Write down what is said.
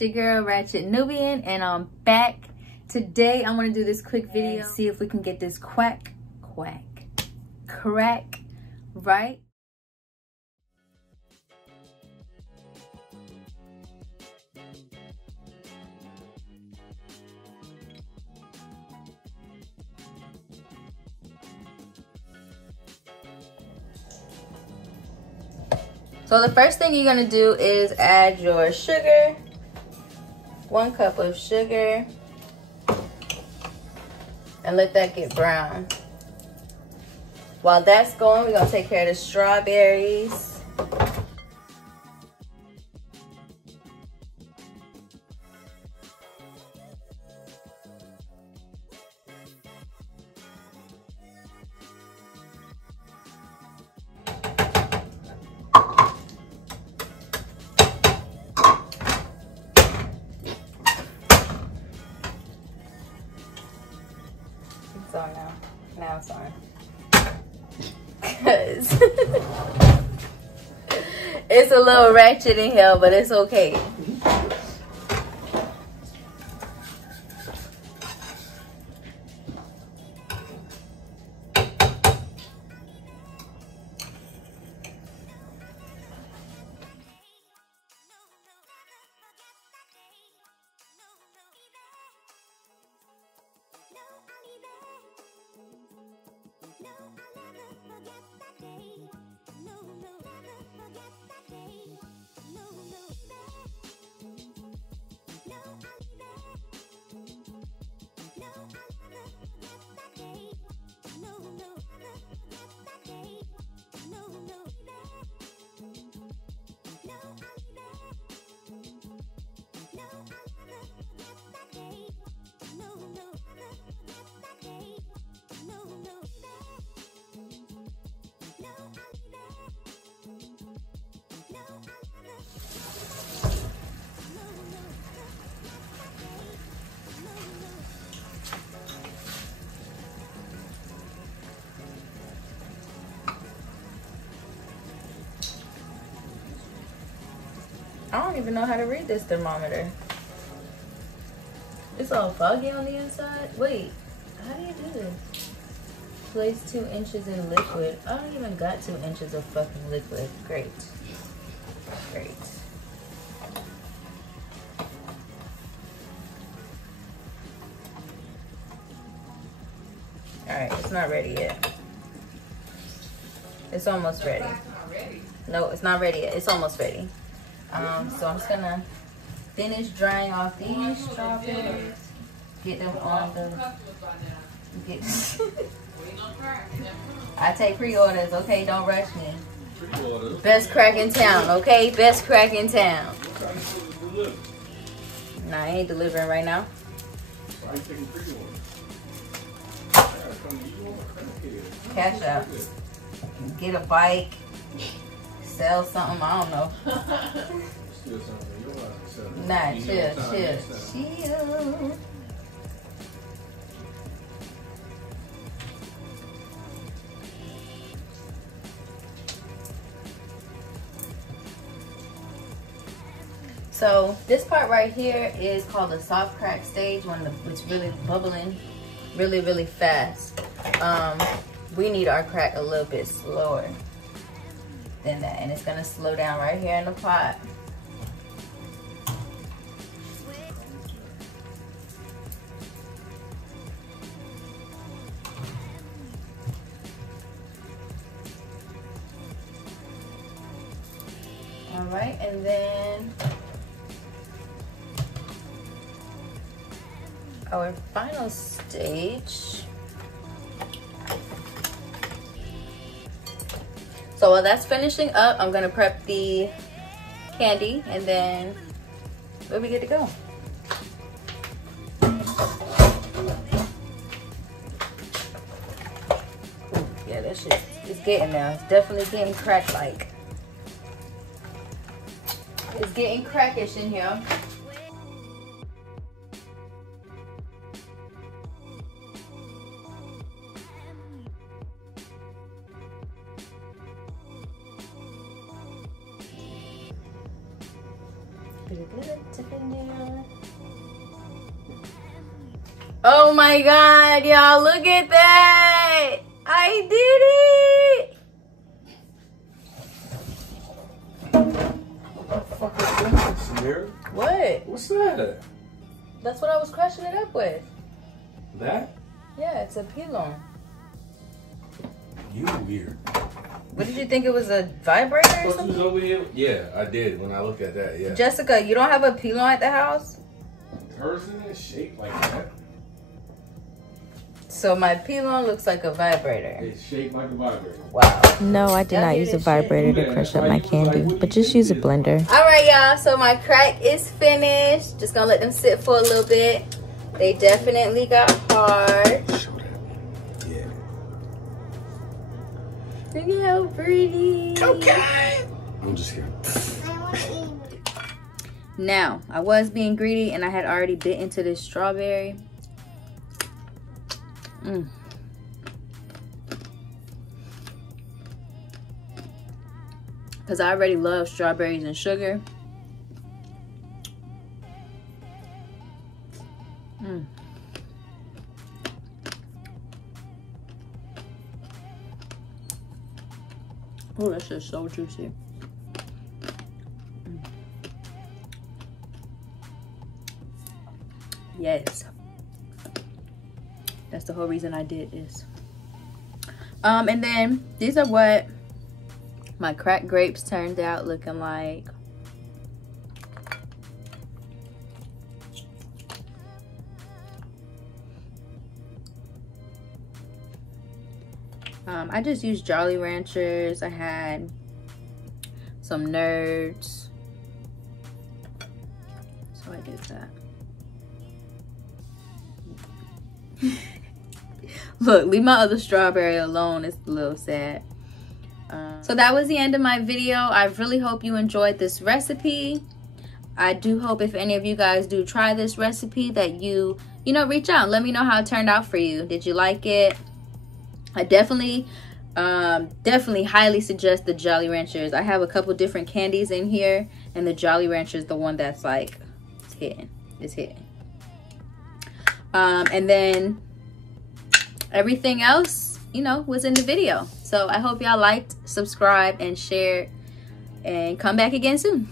It's your girl Ratchet Nubian, and I'm back. Today I'm gonna do this quick video, see if we can get this crack right. So the first thing you're gonna do is add your sugar, 1 cup of sugar, and let that get brown. While that's going, we're gonna take care of the strawberries. It's on now. Now it's on. Cause it's a little ratchet in here, but it's okay. I don't even know how to read this thermometer. It's all foggy on the inside. Wait, how do you do this? Place 2 inches in liquid. I don't even got 2 inches of fucking liquid. Great. Alright, it's not ready yet. It's almost ready. No, it's not ready yet. It's almost ready. So I'm just gonna finish drying off these strawberries. Get them on the. I take pre-orders, okay? Don't rush me. Best crack in town, okay? Best crack in town. Nah, I ain't delivering right now. Cash out. Get a bike. Sell something, I don't know. Nah, chill. So this part right here is called the soft crack stage, when it's really bubbling really fast. We need our crack a little bit slower than that, and it's gonna slow down right here in the pot. All right, and then our final stage. So while that's finishing up, I'm gonna prep the candy, and then we'll be good to go. Ooh, yeah, that shit is getting there. It's definitely getting crack-like. It's getting crackish in here. Oh my God, y'all, look at that. I did it. What the fuck is that, Samir? What? What's that? That's what I was crushing it up with. That? Yeah, it's a pilon. You weird. What did you think, it was a vibrator or something? Was over here? Yeah, I did when I looked at that, yeah. Jessica, you don't have a pilon at the house? Hers isn't shaped like that. So my pilon looks like a vibrator. It's shaped like a vibrator. Wow. No, I did not use a vibrator to crush up my candy, but just use a blender. All right, y'all. So my crack is finished. Just gonna let them sit for a little bit. They definitely got hard. Show that. Yeah. Look at how pretty. Okay. I'm just kidding. Now, I was being greedy and I had already bit into this strawberry. Because I already love strawberries and sugar. Oh, that's just so juicy. Yes. That's the whole reason I did this. And then these are what my cracked grapes turned out looking like. I just used Jolly Ranchers. I had some Nerds. So I did that. Look, leave my other strawberry alone. It's a little sad. So that was the end of my video. I really hope you enjoyed this recipe. I do hope if any of you guys do try this recipe that you reach out and let me know how it turned out for you. Did you like it? I definitely highly suggest the Jolly Ranchers. I have a couple different candies in here, and the Jolly Rancher is the one that's like, it's hitting. And then everything else, was in the video. So I hope y'all liked, subscribe, and share, and come back again soon.